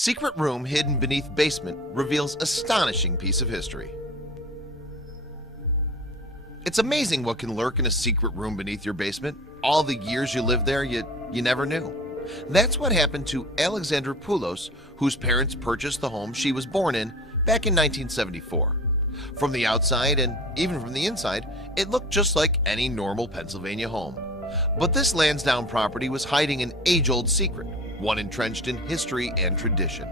Secret room hidden beneath basement reveals astonishing piece of history. It's amazing what can lurk in a secret room beneath your basement. All the years you lived there, you never knew. That's what happened to Alexandra Poulos, whose parents purchased the home she was born in back in 1974. From the outside and even from the inside, it looked just like any normal Pennsylvania home. But this Lansdowne property was hiding an age-old secret, one entrenched in history and tradition.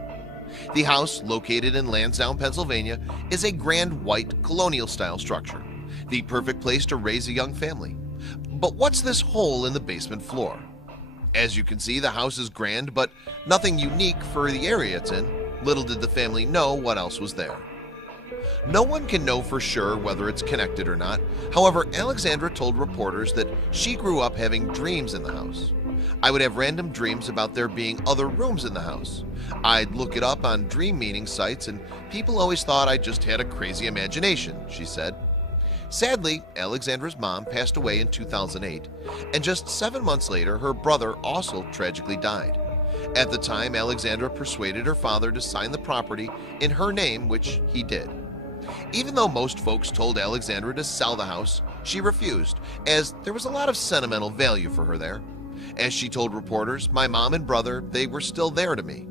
The house, located in Lansdowne, Pennsylvania, is a grand white colonial-style structure, the perfect place to raise a young family. But what's this hole in the basement floor? As you can see, the house is grand, but nothing unique for the area it's in. Little did the family know what else was there. No one can know for sure whether it's connected or not. However, Alexandra told reporters that she grew up having dreams in the house. I would have random dreams about there being other rooms in the house. I'd look it up on dream meaning sites and people always thought I just had a crazy imagination, she said. Sadly, Alexandra's mom passed away in 2008, and just 7 months later, her brother also tragically died. At the time, Alexandra persuaded her father to sign the property in her name, which he did. Even though most folks told Alexandra to sell the house, she refused, as there was a lot of sentimental value for her there. As she told reporters, "My mom and brother, they were still there to me."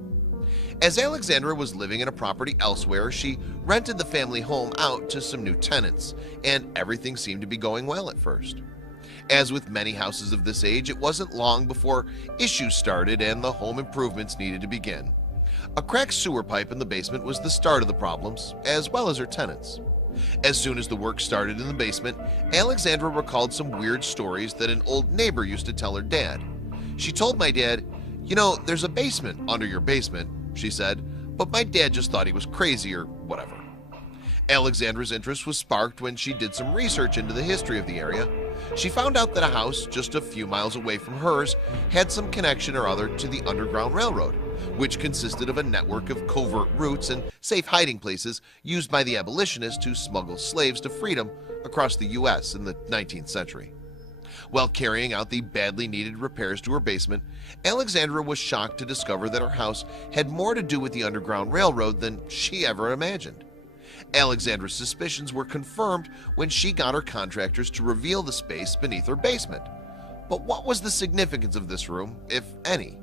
As Alexandra was living in a property elsewhere, she rented the family home out to some new tenants, and everything seemed to be going well at first. As with many houses of this age, it wasn't long before issues started and the home improvements needed to begin. A cracked sewer pipe in the basement was the start of the problems, as well as her tenants. As soon as the work started in the basement, Alexandra recalled some weird stories that an old neighbor used to tell her dad. She told my dad, "You know, there's a basement under your basement," she said, "but my dad just thought he was crazy or whatever." Alexandra's interest was sparked when she did some research into the history of the area. She found out that a house just a few miles away from hers had some connection or other to the Underground Railroad, which consisted of a network of covert routes and safe hiding places used by the abolitionists to smuggle slaves to freedom across the US in the 19th century. While carrying out the badly needed repairs to her basement, Alexandra was shocked to discover that her house had more to do with the Underground Railroad than she ever imagined. Alexandra's suspicions were confirmed when she got her contractors to reveal the space beneath her basement. But what was the significance of this room, if any?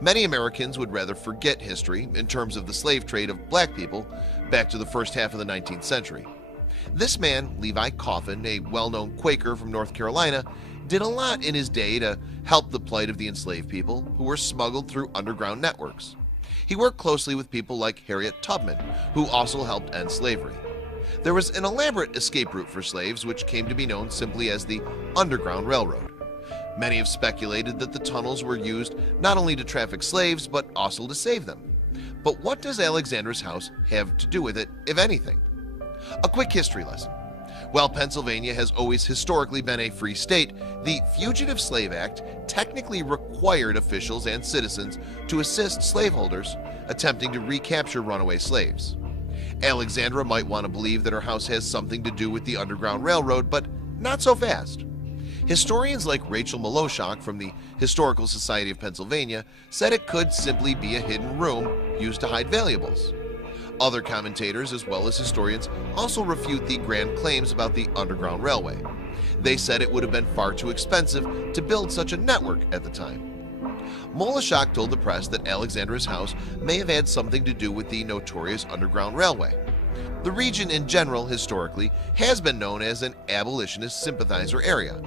Many Americans would rather forget history in terms of the slave trade of black people back to the first half of the 19th century. This man, Levi Coffin, a well-known Quaker from North Carolina, did a lot in his day to help the plight of the enslaved people who were smuggled through underground networks. He worked closely with people like Harriet Tubman, who also helped end slavery. There was an elaborate escape route for slaves, which came to be known simply as the Underground Railroad. Many have speculated that the tunnels were used not only to traffic slaves, but also to save them. But what does Alexandra's house have to do with it, if anything? A quick history lesson. While Pennsylvania has always historically been a free state, the Fugitive Slave Act technically required officials and citizens to assist slaveholders attempting to recapture runaway slaves. Alexandra might want to believe that her house has something to do with the Underground Railroad, but not so fast. Historians like Rachel Maloshok from the Historical Society of Pennsylvania said it could simply be a hidden room used to hide valuables. Other commentators, as well as historians, also refute the grand claims about the Underground Railway. They said it would have been far too expensive to build such a network at the time. Moloshok told the press that Alexandra's house may have had something to do with the notorious Underground Railway. The region in general, historically, has been known as an abolitionist sympathizer area.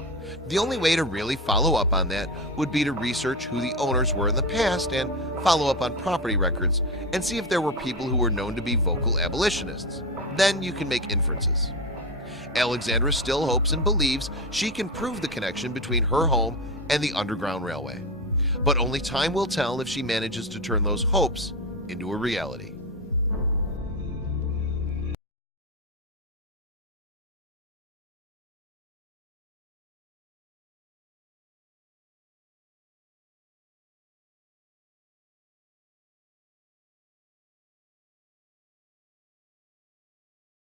The only way to really follow up on that would be to research who the owners were in the past and follow up on property records and see if there were people who were known to be vocal abolitionists. Then you can make inferences. Alexandra still hopes and believes she can prove the connection between her home and the Underground Railway. But only time will tell if she manages to turn those hopes into a reality.